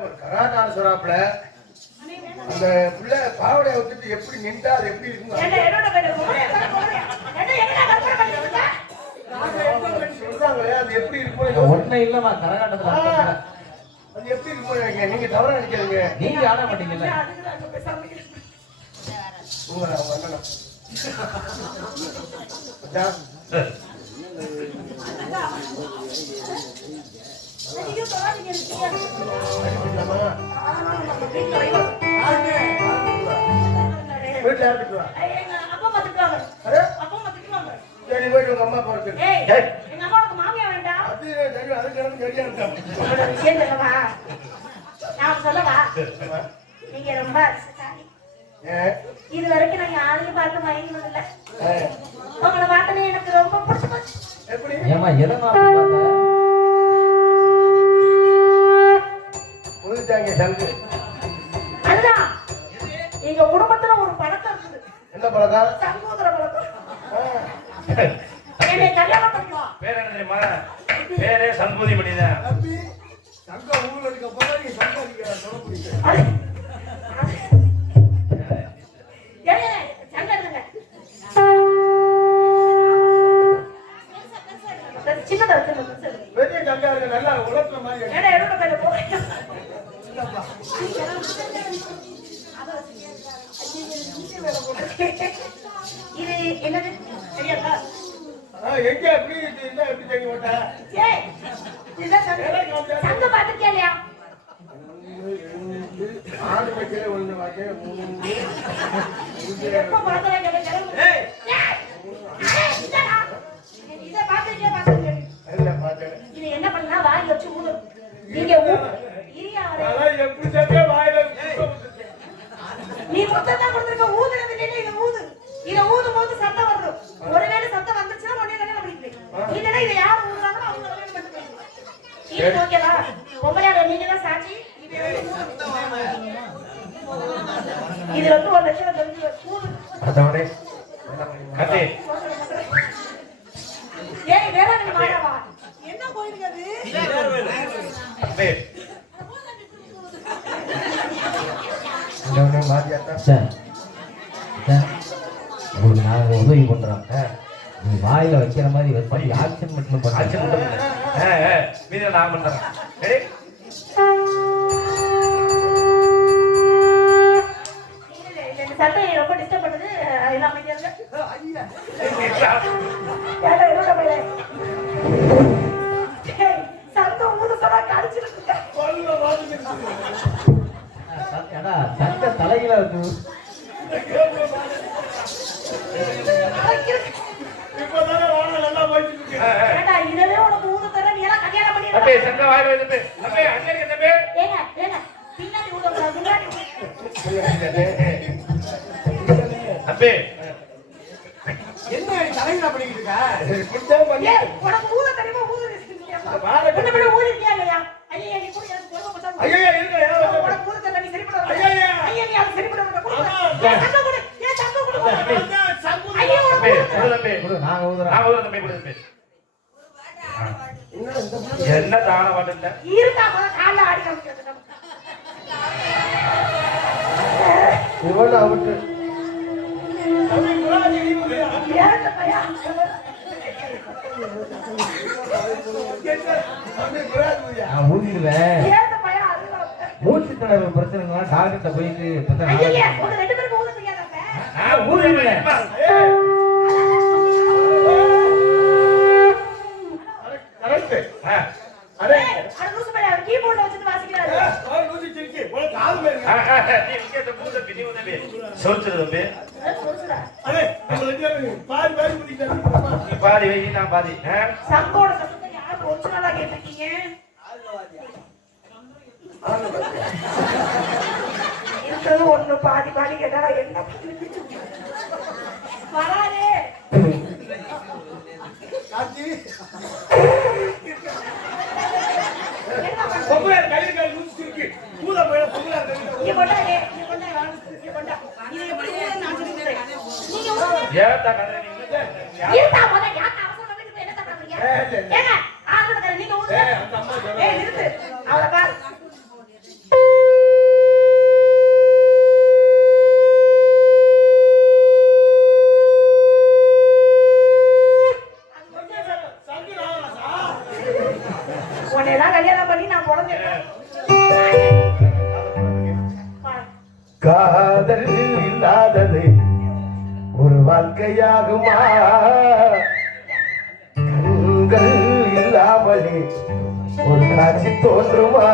ஒரு கராட்டான சொல்றாப்புல அந்த புள்ள பாவடைய விட்டுட்டு எப்படி நின்றா அது எப்படி இருக்கும்? சொல்றாங்களே அது எப்படி இருக்கும் ஒண்ணு இல்லம்மா கரகாட்டத்துல. அது எப்படி இருக்கும் நினைக்கிறீங்க? நீங்க தவறா நினைக்காதீங்க. நீங்க ஆட மாட்டீங்கல்ல. அவங்க வீட்டுல வைங்க. திட்டுவா? அப்பா அம்மா திட்டுவாங்க. அப்பா அம்மா திட்டுவாங்க. சரி, போயிட்டு உங்க அம்மா எங்க அம்மாவுக்கு மாமியா வேண்டாம் அது சரியா விஷயம் சொல்லவா நான் சொல்லவா நீங்க ரொம்ப இது வரைக்கும் நான் யாரையும் பார்த்து மயங்கினது இல்ல உங்களை பார்த்தனே எனக்கு ரொம்ப பிடிச்சு போச்சு எப்படி ஏமா எதமா அப்படி புதுச்சாங்க சங்கு. அதுதான் எங்க குடும்பத்துல ஒரு பழக்கம் இருக்குது. என்ன பழக்கம்? சங்கோதர பழக்கம். என்னை கல்யாணம் பண்ணிக்குவான் பேர் என்ன தெரியுமா? பேரே சண்முதி தம்பி சங்கம் ஊழலுக்கு அப்புறம் நீங்க சம்பாதிக்க சொல்ல முடியுது அது- அது- ஏய், ஏய், சண்டை எடுங்க. சின்னதா இருக்கு, சின்னதா இருக்கு. பெரிய சங்கா இருக்கு நல்லா உலகத்துல மாதிரி இருக்கு. ஏடா, என்னோட கையில போறீங்க? இது என்னது தெரியாதா ஆ, எங்க எப்படி இருக்கு? என்ன எப்படி தங்கி போட்ட ஏய், இதுதான் சங்கம். சங்கம் பார்த்திருக்கியா இல்லையா? ஆடு வைக்கிற ஒண்ணு வைக்கிற மூணு இது எப்ப பார்த்தா எனக்கு தெரியும். ஏய். ஏய், ஏய், இதடா. இதை பார்த்திருக்கியா, பார்த்திருக்கியா? இல்ல பார்த்தேன் இது என்ன பண்ணா வாங்கி வச்சு ஊதணும் நீங்க ஊ- இரியா வரேன். அதெல்லாம் எப்படி சங்க வாயில குத்த விட்டுச்சு. நீ மொத்தம் தான் கொடுத்துருக்க ஊதுறது இல்லைன்னா இதை ஊது இதை ஊதும் போது சத்தம் வரும் ஒருவேளை சத்தம் வந்துச்சுன்னா உடனே கல்யாணம் பண்ணிக்கிறேன் இல்லைன்னா இதை யார் ஊதுறாங்களோ அவங்க கல்யாணம் பண்ணிட்டு போயிடுங்க. இது ஓகேவா பொம்பளையால நீங்க தான் சாட்சி இது வந்து ஊது. இது வந்து ஒரு லட்சம் தெரிஞ்சு ஊது அதோட கத்தி ஏய் வேளாங்கண்ணி மாயாவா என்ன கோயிலுக்கு அது கத்தி சார் உங்களுக்கு நான் உதவி பண்றோம் நீ வாயில வைக்கிற மாதிரி வச்சு ஆக்ஷன் மட்டும் ஏ ஏ மீதி நான் பண்றேன். பண்ணிடுற. சங்க வாயில தம்பி அங்க இருக்க தம்பி ஏங்க, ஏங்க, பின்னாடி ஊதக்கூடாது, முன்னாடி ஊது. தம்பி என்ன தலைவரா பண்ணிக்கிட்டு இருக்க இப்படித்தான் பண்ணி ஏய், உனக்கு ஊத தெரியுமா, ஊது தெரியுமா? உன்னை விட ஊதிருக்கியா இல்லையா? ஐயா, நீ கூட எனக்கு பொறுமை கொடுத்தா ஐயா இருங்க உனக்கு ஊத தெரியல, நீ சரிப்பட மாட்ட. ஐயா, ஐயா. ஐயா, நீ அது சரிப்பட மாட்ட. கொடுங்க. ஆமா. ஏன் தங்கம் கொடு, ஏன் தங்கம் கொடு, சங்கு ஐயா, உனக்கு ஊத தம்பி நான் ஒரு தம்பி கொடு தம்பி என்ன தான பாட்டு இருந்தா ஆடி காமிக்கிறது நமக்கு. இவனை அவுட்டு நான் ஊதிடுவேன் பையா? அதுதான். மூச்சு திணறல் பிரச்சனைனா டாக்டர்கிட்ட போயிட்டு ஐயையே, பாதி வை நான் பாதி. ஆ? சங்கோட சத்தத்தை யார் ஒரிஜினலா கேட்டிருக்கீங்க? இருக்கிறது ஒண்ணு பாதி பாதி கேட்டா என்ன? வராதே. ஏத்தா கதை நீங்க இருந்தா முத யாருக்கு அவசரம் வந்துட்டு போய் என்ன வாழ்க்கையாகுமா கண்கள் இல்லாமலே ஒரு காட்சி தோன்றுமா?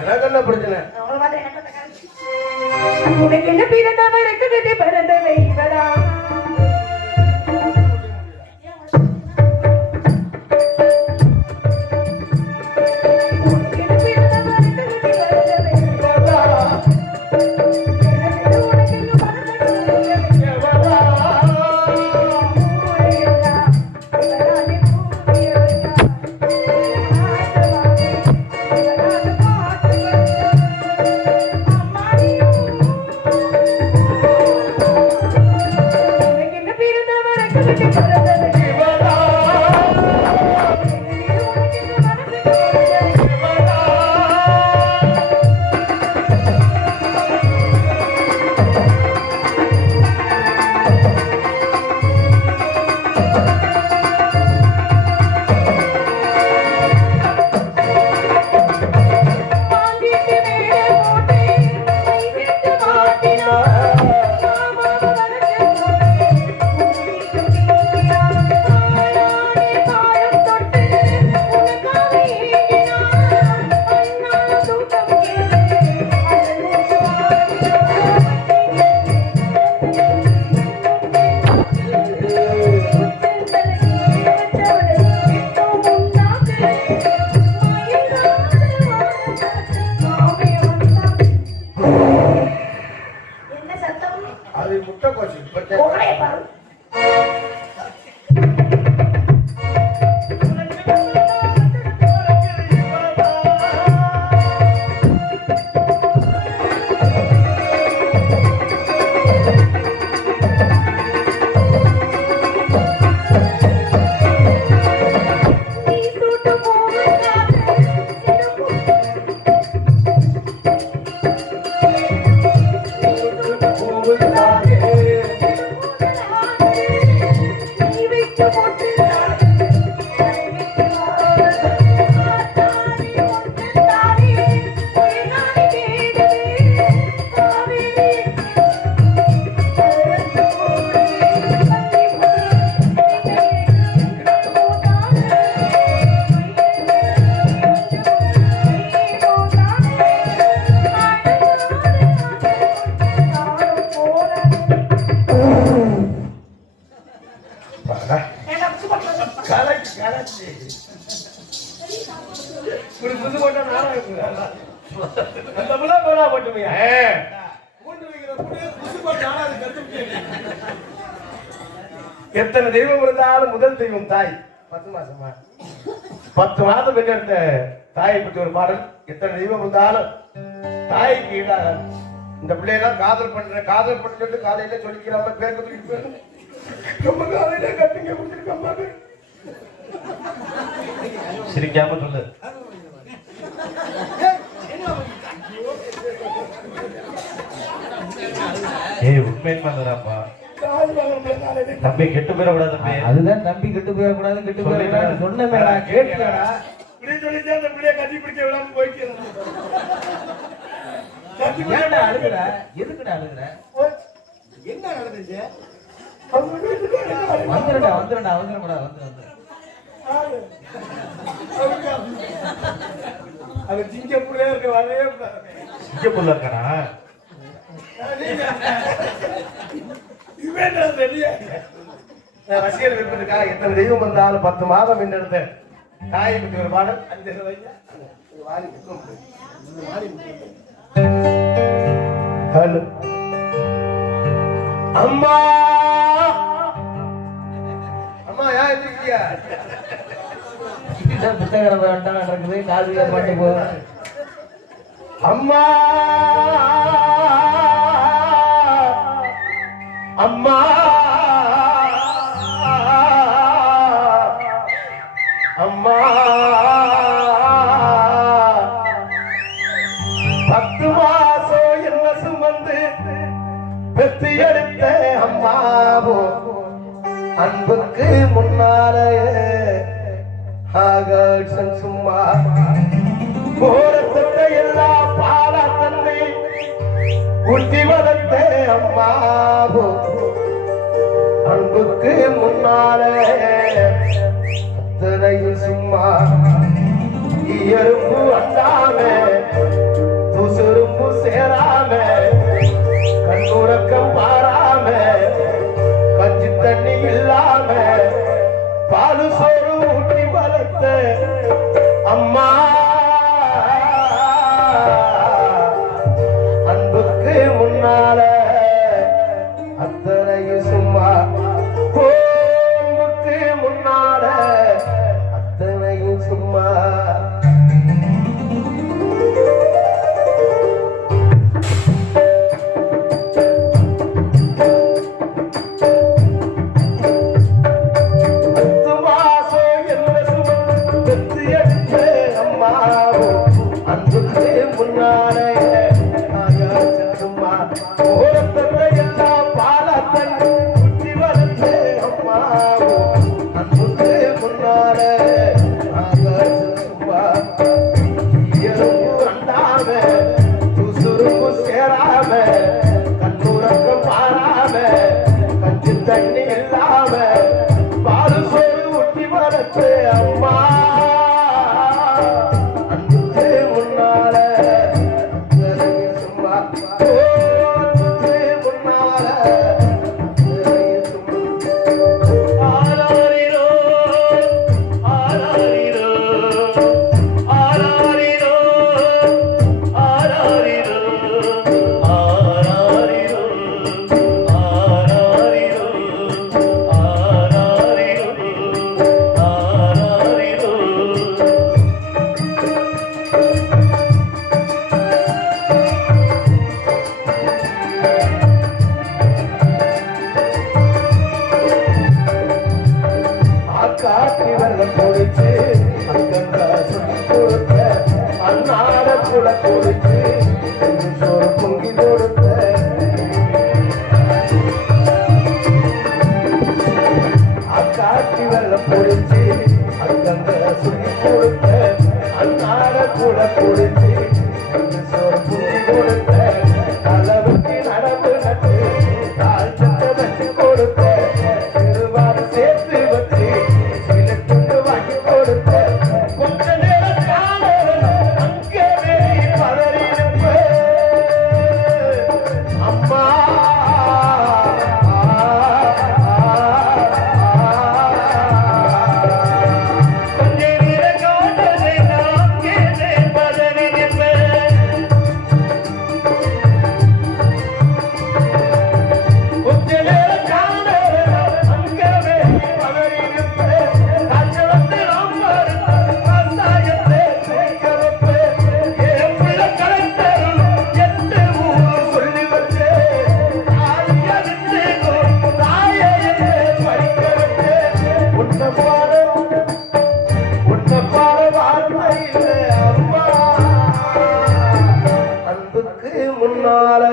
எனக்கு என்ன பிரச்சனை? உங்களுக்கு என்ன பிரச்சனை করে இருக்குங்களா? அந்த புள்ள போனா போட்டுமையா? எத்தனை தெய்வம் இருந்தாலும் முதல் தெய்வம் தாய். பத்து மாசமா? பத்து மாதம் பெற்றெடுத்த தாயை பற்றி ஒரு பாடல். எத்தனை தெய்வம் இருந்தாலும் தாய்க்கு ஈடாக இந்த பிள்ளையெல்லாம் காதல் பண்ற காதல் பண்ண சொல்லிட்டு காலையில சொல்லிக்கிறாம பேர் போயிடும். ரொம்ப காலையில கட்டிங்க கொடுத்துருக்கம்மா சிரிக்காம சொல்லு. ஏய் உண்மையின் மேலதாப்பா தம்பி கெட்டு போயிடக்கூடாது தம்பி. அதுதான் தம்பி கெட்டு போயிடக்கூடாது கெட்டு போயிடக்கூடாது சொன்னமேடா கேட்கலடா. இப்படி சொல்லிட்டு அந்த பிள்ளைய கட்டி பிடிக்க விடாம போயிட்டு ஏன்டா அழுகுற? எதுக்குடா அழுகுற? என்ன நடந்துச்சு. வந்துருடா வந்துருடா வந்துடக்கூடாது வந்துரு வந்துரு ஆளு. அவங்க அது சிங்க பிள்ளையா இருக்க வரவே. சிங்கப்பூர்ல இருக்கானா இவன் நான் ரெடியா நான் ரசிகர் விருப்பத்துக்காக எத்தனை தெய்வம் வந்தாலும் பத்து மாதம் முன்னெடுத்த தாயை பற்றி ஒரு பாடல் ஹலோ அம்மா அம்மா ஏன் இருக்கியா இதுதான் வேண்டாம் நடக்குது அம்மா அம்மா. அம்மா. பத்து மாசம் என்ன சுமந்து பெத்து எடுத்த அம்மாவோ? அன்புக்கு முன்னாலே ஆகாட்சன் சும்மா போற ஊட்டி வளர்த்த அம்மாவோ அன்புக்கு முன்னாலே அத்தனையும் சும்மா. எறும்பு அண்டாம துசுரும்பு சேராம. கண்ணுறக்கம் பாராம குளத்தோருக்கு சோறு பொங்கி கொடுத்த அக்காட்டி வெள்ளம் பொழிச்சு அங்கங்க சுழி கொடுத்த அன்னாட கூட பொழிச்சு கண்ணுக்கு முன்னால.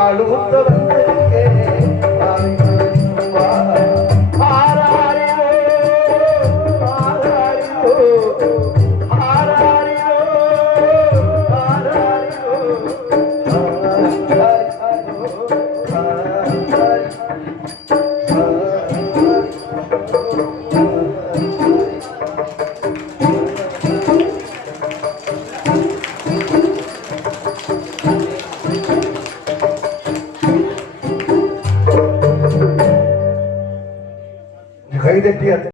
ஆளும்